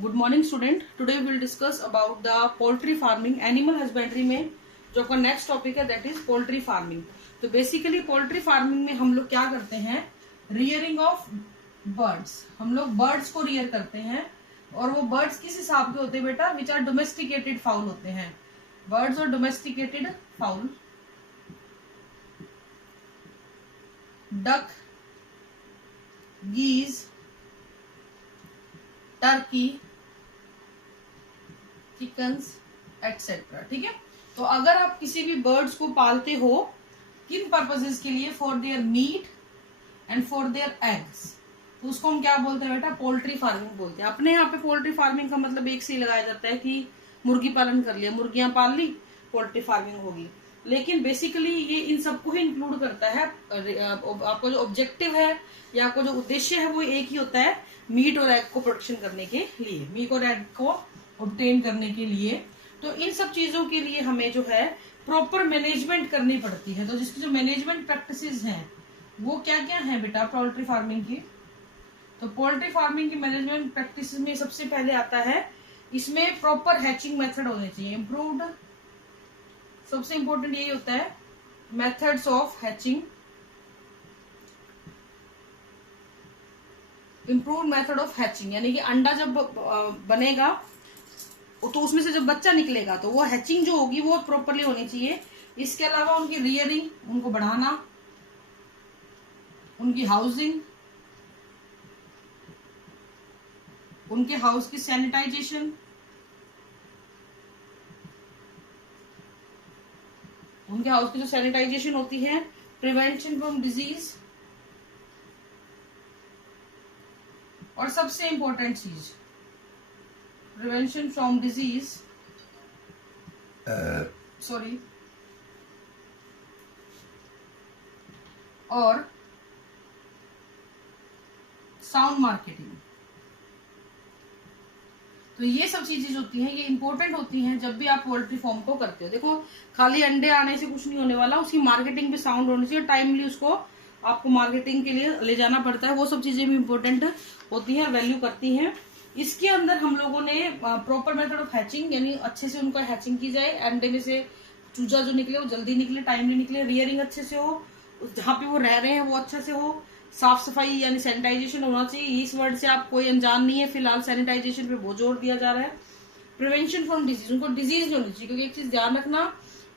Good morning student. Today we will discuss about the poultry farming, animal husbandry में जो का next topic है that is poultry farming. तो basically poultry farming में हम लोग क्या करते हैं, रियरिंग ऑफ बर्ड्स। हम लोग बर्ड्स को रियर करते हैं और वो बर्ड्स किस हिसाब के होते हैं बेटा, विच आर डोमेस्टिकेटेड फाउल होते हैं। बर्ड्स और domesticated fowl, duck, geese, turkey, chickens etcetera. ठीक है, तो अगर आप किसी भी बर्ड्स को पालते हो किन पर्पसेस के लिए, for their meet and for their eggs, तो उसको हम क्या बोलते हैं बेटा, पोल्ट्री फार्मिंग बोलते हैं। अपने यहाँ पे पोल्ट्री फार्मिंग का मतलब एक से ही लगाया जाता है कि मुर्गी पालन कर लिया, मुर्गियां पाल ली, पोल्ट्री फार्मिंग होगी। लेकिन बेसिकली ये इन सबको ही इंक्लूड करता है। आपका जो ऑब्जेक्टिव है या आपका जो उद्देश्य है वो एक ही होता है, मीट और एग को प्रोडक्शन करने के लिए, मीट और एग को ऑब्टेन करने के लिए। तो इन सब चीजों के लिए हमें जो है प्रॉपर मैनेजमेंट करनी पड़ती है। तो जिसकी जो मैनेजमेंट प्रैक्टिसेस हैं वो क्या क्या है बेटा पोल्ट्री फार्मिंग की। तो पोल्ट्री फार्मिंग की मैनेजमेंट प्रैक्टिस में सबसे पहले आता है, इसमें प्रॉपर हैचिंग मेथड होने चाहिए, इम्प्रूव्ड। सबसे इंपॉर्टेंट यही होता है, methods of hatching, improve method of hatching, यानी कि अंडा जब बनेगा तो उसमें से जब बच्चा निकलेगा तो वो हैचिंग जो होगी वो प्रॉपरली होनी चाहिए। इसके अलावा उनकी रियरिंग, उनको बढ़ाना, उनकी हाउसिंग, उनके हाउस की सैनिटाइजेशन, उनके हाउस की जो सैनिटाइजेशन होती है, प्रिवेंशन फ्रॉम डिजीज, और सबसे इंपॉर्टेंट चीज प्रिवेंशन फ्रॉम डिजीज, सॉरी, और साउंड मार्केटिंग। तो ये सब चीजें होती हैं, ये इंपॉर्टेंट होती हैं जब भी आप पोल्ट्री फार्म को करते हो। देखो खाली अंडे आने से कुछ नहीं होने वाला, उसकी मार्केटिंग भी साउंड होनी चाहिए, टाइमली उसको आपको मार्केटिंग के लिए ले जाना पड़ता है। वो सब चीजें भी इंपॉर्टेंट होती हैं और वैल्यू करती हैं। इसके अंदर हम लोगों ने प्रॉपर मेथड ऑफ हैचिंग, यानी अच्छे से उनको हैचिंग की जाए, अंडे में से चूजा जो निकले वो जल्दी निकले, टाइमली निकले, रियरिंग अच्छे से हो, जहाँ पे वो रह रहे हैं वो अच्छे से हो, साफ सफाई यानी सैनिटाइजेशन होना चाहिए। इस वर्ड से आप कोई अनजान नहीं है, फिलहाल सैनिटाइजेशन पे बहुत जोर दिया जा रहा है। प्रिवेंशन फ्रॉम डिजीज, उनको डिजीज नहीं होनी चाहिए, क्योंकि एक चीज ध्यान रखना,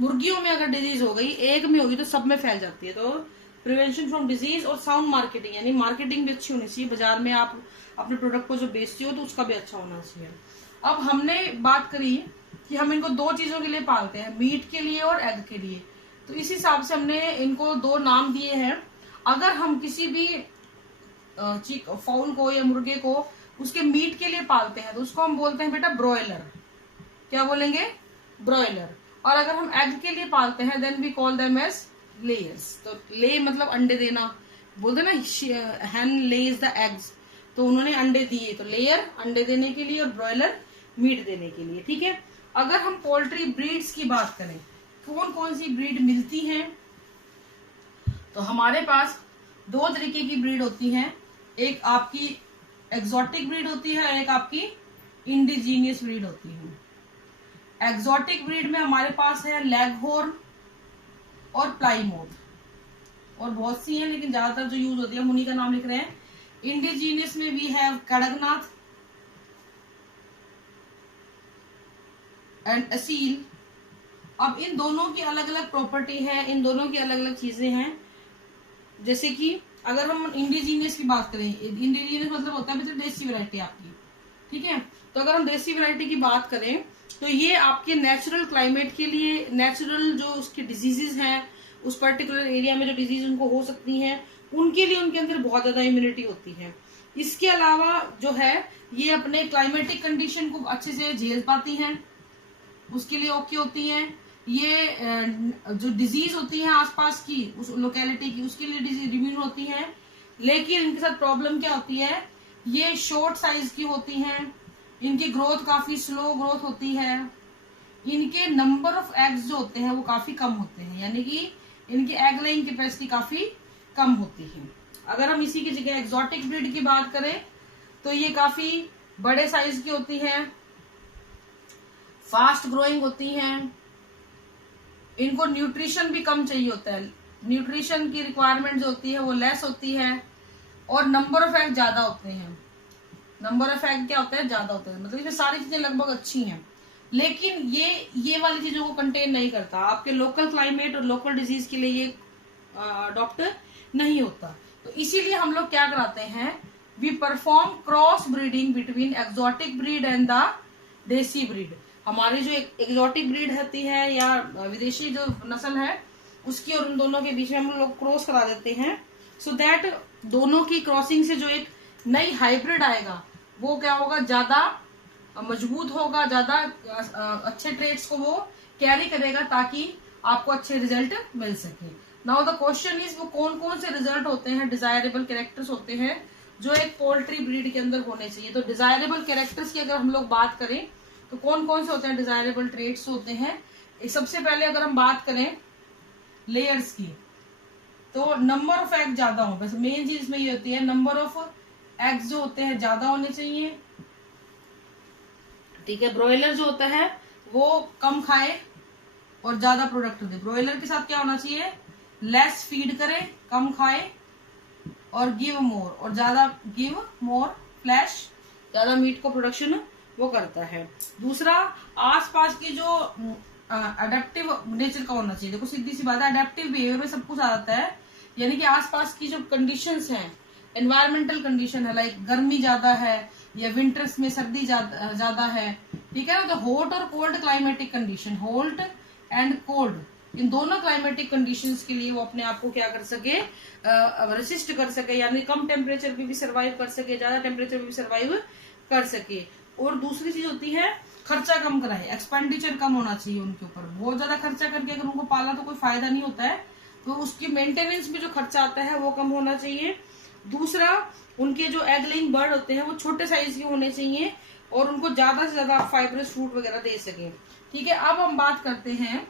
मुर्गियों में अगर डिजीज हो गई, एक में होगी तो सब में फैल जाती है। तो प्रिवेंशन फ्रॉम डिजीज और साउंड मार्केटिंग, यानी मार्केटिंग भी अच्छी होनी चाहिए, बाजार में आप अपने प्रोडक्ट को जो बेचते हो तो उसका भी अच्छा होना चाहिए। अब हमने बात करी कि हम इनको दो चीजों के लिए पालते हैं, मीट के लिए और एग के लिए। तो इस हिसाब से हमने इनको दो नाम दिए हैं। अगर हम किसी भी फाउल को या मुर्गे को उसके मीट के लिए पालते हैं तो उसको हम बोलते हैं बेटा ब्रॉयलर। क्या बोलेंगे, ब्रॉयलर। और अगर हम एग के लिए पालते हैं then we call them as layers. तो ले मतलब अंडे देना, बोलते ना हैन लेज द एग्स, तो उन्होंने अंडे दिए, तो लेयर अंडे देने के लिए और ब्रॉयलर मीट देने के लिए। ठीक है, अगर हम पोल्ट्री ब्रीड्स की बात करें, कौन कौन सी ब्रीड मिलती हैं, तो हमारे पास दो तरीके की ब्रीड होती हैं। एक आपकी एक्सोटिक ब्रीड होती है और एक आपकी इंडिजीनियस ब्रीड होती है। एक्सोटिक ब्रीड में हमारे पास है लेगहॉर्न और प्लाईमाउथ, और बहुत सी हैं लेकिन ज्यादातर जो यूज होती है हम उन्हीं का नाम लिख रहे हैं। इंडिजीनियस में we have Kadaknath and Aseel. अब इन दोनों की अलग अलग प्रॉपर्टी है, इन दोनों की अलग अलग चीजें हैं। जैसे कि अगर हम इंडिजीनियस की बात करें, इंडिजीनियस मतलब होता है मतलब देसी वैरायटी आपकी। ठीक है, तो अगर हम देसी वैरायटी की बात करें तो ये आपके नेचुरल क्लाइमेट के लिए, नेचुरल जो उसके डिजीजेज हैं, उस पर्टिकुलर एरिया में जो डिजीज उनको हो सकती हैं उनके लिए उनके अंदर बहुत ज्यादा इम्यूनिटी होती है। इसके अलावा जो है ये अपने क्लाइमेटिक कंडीशन को अच्छे से झेल पाती हैं, उसके लिए ओके होती हैं। ये जो डिजीज होती है आसपास की उस लोकेलिटी की, उसके लिए डिजीज इम्यून होती हैं। लेकिन इनके साथ प्रॉब्लम क्या होती है, ये शॉर्ट साइज की होती हैं, इनकी ग्रोथ काफी स्लो ग्रोथ होती है, इनके नंबर ऑफ एग्स जो होते हैं वो काफी कम होते हैं, यानी कि इनकी एग लेइंग कैपेसिटी काफी कम होती है। अगर हम इसी की जगह एक्सोटिक ब्रीड की बात करें तो ये काफी बड़े साइज की होती हैं, फास्ट ग्रोइंग होती हैं, इनको न्यूट्रिशन भी कम चाहिए होता है, न्यूट्रिशन की रिक्वायरमेंट जो होती है वो लेस होती है, और नंबर ऑफ एग ज्यादा होते हैं। नंबर ऑफ एग क्या होता है, ज्यादा होता है, मतलब ये सारी चीजें लगभग अच्छी हैं, लेकिन ये वाली चीजों को कंटेन नहीं करता। आपके लोकल क्लाइमेट और लोकल डिजीज के लिए ये डॉक्टर नहीं होता। तो इसीलिए हम लोग क्या कराते हैं, we perform cross breeding between exotic breed and the desi breed. हमारी जो एक्सोटिक ब्रीड होती है या विदेशी जो नस्ल है उसकी और उन दोनों के बीच में हम लोग क्रॉस करा देते हैं, सो दैट दोनों की क्रॉसिंग से जो एक नई हाइब्रिड आएगा वो क्या होगा, ज्यादा मजबूत होगा, ज्यादा अच्छे ट्रेड्स को वो कैरी करेगा, ताकि आपको अच्छे रिजल्ट मिल सके। नाउ द क्वेश्चन इज, वो कौन कौन से रिजल्ट होते हैं, डिजायरेबल कैरेक्टर्स होते हैं जो एक पोल्ट्री ब्रीड के अंदर होने चाहिए। तो डिजायरेबल कैरेक्टर्स की अगर हम लोग बात करें तो कौन कौन से होते हैं डिजायरेबल ट्रेड्स होते हैं। सबसे पहले अगर हम बात करें लेयर्स की, तो नंबर ऑफ एग ज्यादा हो, बस मेन चीज इसमें ये होती है, नंबर ऑफ एग्स जो होते हैं ज्यादा होने चाहिए, ठीक है। ब्रॉयलर जो होता है वो कम खाए और ज्यादा प्रोडक्ट दे। ब्रॉयलर के साथ क्या होना चाहिए, लेस फीड करे, कम खाए और गिव मोर, और ज्यादा गिव मोर फ्लैश, ज्यादा मीट को प्रोडक्शन वो करता है। दूसरा, आसपास की जो अडेप्टिव नेचर का होना चाहिए। देखो सीधी सी बात है, अडेप्टिव बिहेवियर में सब कुछ आ जाता है, यानी कि आसपास की जो कंडीशंस हैं, एनवायरमेंटल कंडीशन है, लाइक गर्मी ज्यादा है या विंटर्स में सर्दी ज्यादा है, ठीक है ना। तो हॉट और cold climatic condition, hot and cold, इन दोनों क्लाइमेटिक कंडीशंस के लिए वो अपने आप को क्या कर सके, रेसिस्ट कर सके, यानी कम टेम्परेचर पे भी सर्वाइव कर सके, ज्यादा टेम्परेचर पे भी सर्वाइव कर सके। और दूसरी चीज होती है खर्चा कम कराए, एक्सपेंडिचर कम होना चाहिए उनके ऊपर। बहुत ज्यादा खर्चा करके अगर उनको पाला तो कोई फायदा नहीं होता है, तो उसकी मेंटेनेंस में जो खर्चा आता है वो कम होना चाहिए। दूसरा, उनके जो एग लेइंग बर्ड होते हैं वो छोटे साइज के होने चाहिए और उनको ज्यादा से ज्यादा फाइबरस फ्रूट वगैरह दे सके, ठीक है। अब हम बात करते हैं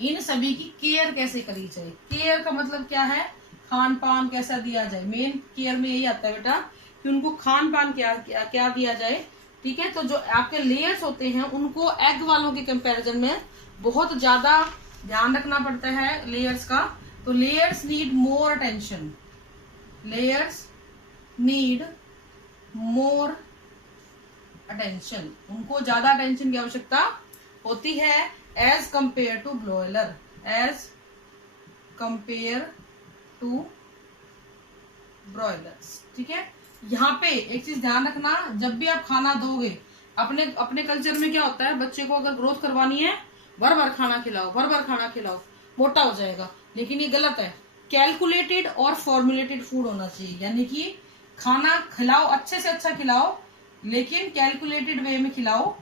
इन सभी की केयर कैसे करी जाए। केयर का मतलब क्या है, खान पान कैसा दिया जाए। मेन केयर में यही आता है बेटा कि उनको खान पान क्या दिया जाए, ठीक है। तो जो आपके लेयर्स होते हैं उनको एग वालों के कंपैरिजन में बहुत ज्यादा ध्यान रखना पड़ता है लेयर्स का। तो layers need more attention, layers need more attention, उनको ज्यादा अटेंशन की आवश्यकता होती है as compare to broiler, as compare to broilers, ठीक है। यहाँ पे एक चीज ध्यान रखना, जब भी आप खाना दोगे, अपने कल्चर में क्या होता है, बच्चे को अगर ग्रोथ करवानी है भर भर खाना खिलाओ, भर भर खाना खिलाओ, मोटा हो जाएगा, लेकिन ये गलत है। कैलकुलेटेड और फॉर्मुलेटेड फूड होना चाहिए, यानी कि खाना खिलाओ, अच्छे से अच्छा खिलाओ, लेकिन कैलकुलेटेड वे में खिलाओ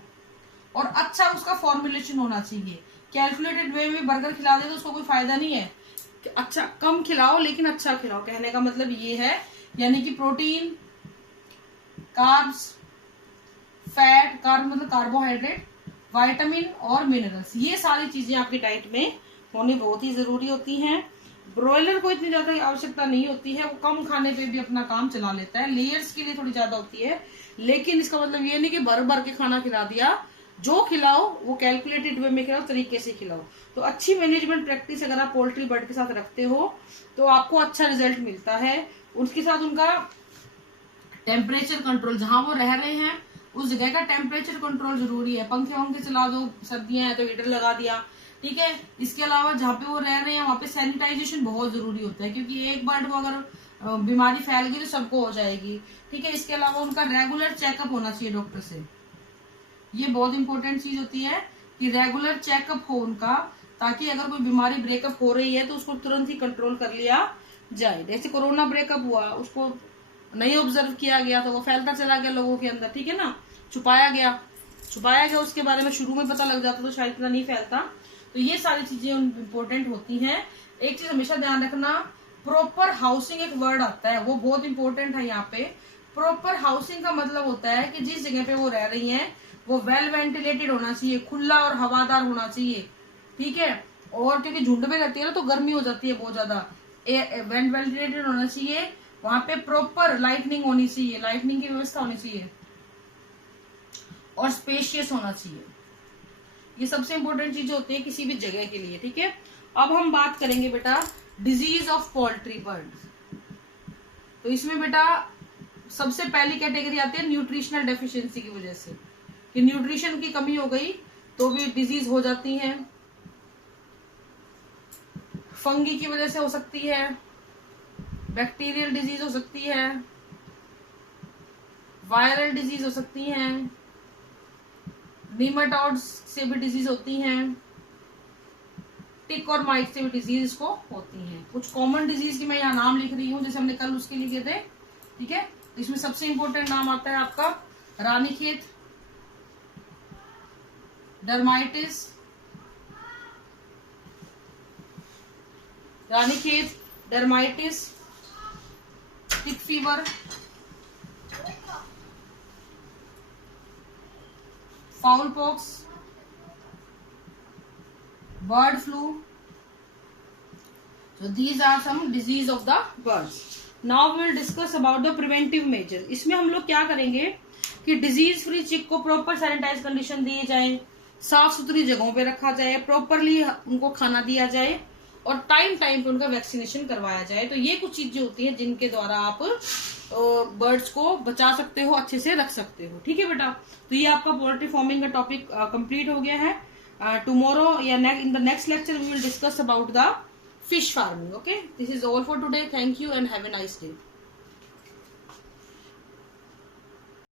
और अच्छा उसका फॉर्मुलेशन होना चाहिए। कैलकुलेटेड वे में बर्गर खिला दे तो उसको कोई फायदा नहीं है। अच्छा कम खिलाओ लेकिन अच्छा खिलाओ, कहने का मतलब ये है, यानी कि प्रोटीन, कार्ब्स, फैट, कार्ब मतलब कार्बोहाइड्रेट, विटामिन और मिनरल्स, ये सारी चीजें आपकी डाइट में होनी बहुत ही जरूरी होती हैं। ब्रॉयलर को इतनी ज्यादा आवश्यकता नहीं होती है, वो कम खाने पे भी अपना काम चला लेता है। लेयर्स के लिए थोड़ी ज्यादा होती है, लेकिन इसका मतलब ये नहीं कि भर भर के खाना खिला दिया। जो खिलाओ वो कैलकुलेटेड वे में खिलाओ, तरीके से खिलाओ। तो अच्छी मैनेजमेंट प्रैक्टिस अगर आप पोल्ट्री बर्ड के साथ रखते हो तो आपको अच्छा रिजल्ट मिलता है। उसके साथ उनका टेम्परेचर कंट्रोल, जहां वो रह रहे हैं उस जगह का टेम्परेचर कंट्रोल जरूरी है। पंखे वंखे चला दो, सर्दियां हैं तो हीटर लगा दिया, ठीक है। इसके अलावा जहाँ पे वो रह रहे हैं वहां पे सैनिटाइजेशन बहुत जरूरी होता है, क्योंकि एक बर्ड को अगर बीमारी फैल गई तो सबको हो जाएगी, ठीक है। इसके अलावा उनका रेगुलर चेकअप होना चाहिए डॉक्टर से, ये बहुत इंपॉर्टेंट चीज होती है कि रेगुलर चेकअप हो उनका, ताकि अगर कोई बीमारी ब्रेकअप हो रही है तो उसको तुरंत ही कंट्रोल कर लिया जाए। जैसे कोरोना ब्रेकअप हुआ, उसको नहीं ऑब्जर्व किया गया तो वो फैलता चला गया लोगों के अंदर, ठीक है ना, छुपाया गया, उसके बारे में शुरू में पता लग जाता तो शायद इतना नहीं फैलता। तो ये सारी चीजें इम्पोर्टेंट होती हैं। एक चीज हमेशा ध्यान रखना, प्रॉपर हाउसिंग एक वर्ड आता है, वो बहुत इंपॉर्टेंट है यहाँ पे। प्रॉपर हाउसिंग का मतलब होता है कि जिस जगह पे वो रह रही हैं वो वेल वेंटिलेटेड होना चाहिए, खुला और हवादार होना चाहिए, ठीक है। और क्योंकि झुंड में रहती है ना तो गर्मी हो जाती है बहुत ज्यादा, वेल वेंटिलेटेड होना चाहिए, वहां पे प्रॉपर लाइटनिंग होनी चाहिए, लाइटनिंग की व्यवस्था होनी चाहिए और स्पेशियस होना चाहिए। ये सबसे इंपॉर्टेंट चीज होती है किसी भी जगह के लिए, ठीक है। अब हम बात करेंगे बेटा डिजीज ऑफ पोल्ट्री बर्ड्स। तो इसमें बेटा सबसे पहली कैटेगरी आती है न्यूट्रिशनल डेफिशिएंसी की वजह से, कि न्यूट्रिशन की कमी हो गई तो भी डिजीज हो जाती है। फंगी की वजह से हो सकती है, बैक्टीरियल डिजीज हो सकती है, वायरल डिजीज हो सकती है, निमेटोड्स से भी डिजीज होती हैं, टिक और माइट से भी डिजीज इसको होती हैं। कुछ कॉमन डिजीज की मैं यहाँ नाम लिख रही हूँ, जैसे हमने कल उसके लिखे थे, ठीक है। तो इसमें सबसे इंपॉर्टेंट नाम आता है आपका रानीखेत, डर्माइटिस, रानीखेत, डर्माइटिस, टिक fever, foul pox, bird flu. So these are some disease of the birds. Now we will discuss about the preventive measures. इसमें हम लोग क्या करेंगे कि डिजीज फ्री चिक को प्रॉपर सैनिटाइज कंडीशन दिए जाए, साफ सुथरी जगहों पे रखा जाए, प्रॉपरली उनको खाना दिया जाए और टाइम टाइम पे उनका वैक्सीनेशन करवाया जाए। तो ये कुछ चीजें होती हैं जिनके द्वारा आप बर्ड्स को बचा सकते हो, अच्छे से रख सकते हो, ठीक है बेटा। तो ये आपका पोल्ट्री फार्मिंग का टॉपिक कंप्लीट हो गया है। Tomorrow in the next lecture we will discuss about the fish farming. Okay, this is all for today. Thank you and have a nice day.